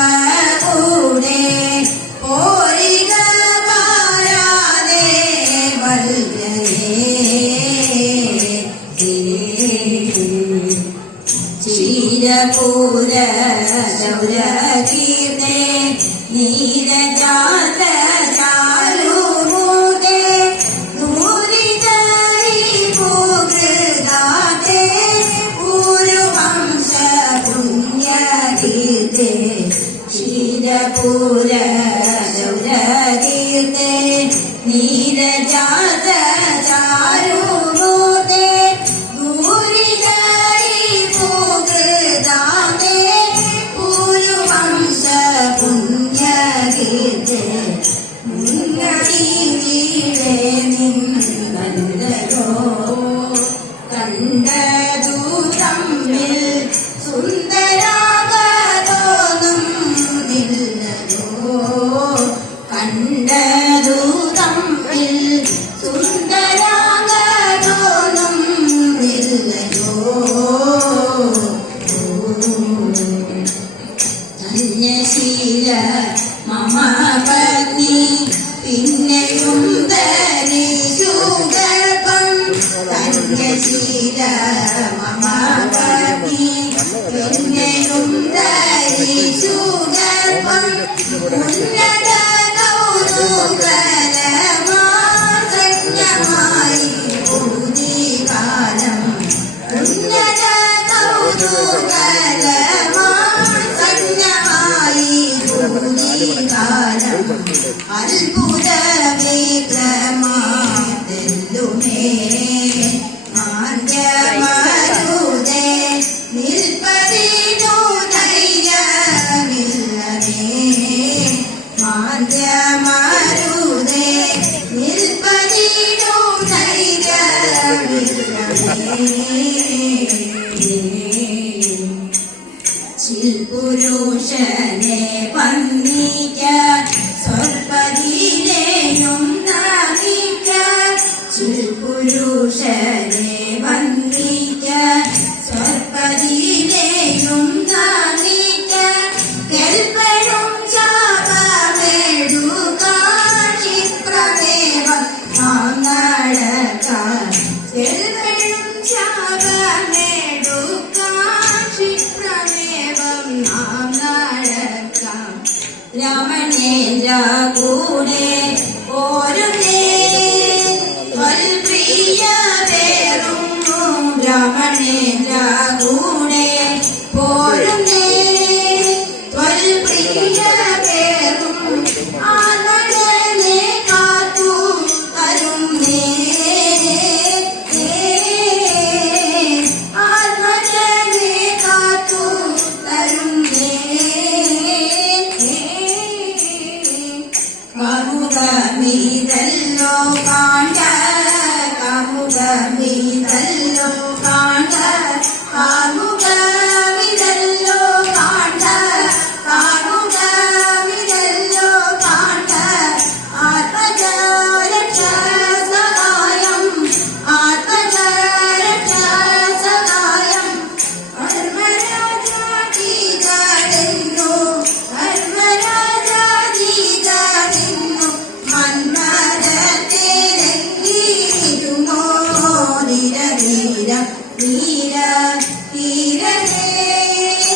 പാണ്ഡവകൂടെ പോരിക പാരാതെ ചീരപൂര ഗൗരകീർണേ നീര நீரஜாத ധന്യശീല മമ പത്നി പിന്നെയും ധരിച്ചു ഗർഭം ധന്യശീല മമ പത്നി പിന്നെയും ധരിച്ചു ഗർഭം ഉന്നത കൗതുകരമാസജ്ഞമായി ഭൂതികാലം ഉന്നത കൗതുകരമാസജ്ഞമായി 心不在 ചിൽപുരുഷനെ വന്ദിക്ക സ്വർപ്പതിയിലെയും നമിക്ക ചിൽപുരുഷനെ വന്ദിക്ക സ്വർപ്പതിയിലെയും നമിക്ക കൽപ്പനും ചാപമെടുക്ക ക്ഷിപ്രമേവ മാങ്ങടക്ക കൽപ്പനും ചാപമെടുക്ക രമണേന്ദ്ര കൂടെ ഓരോ പ്രിയ നീല നീല നീലേ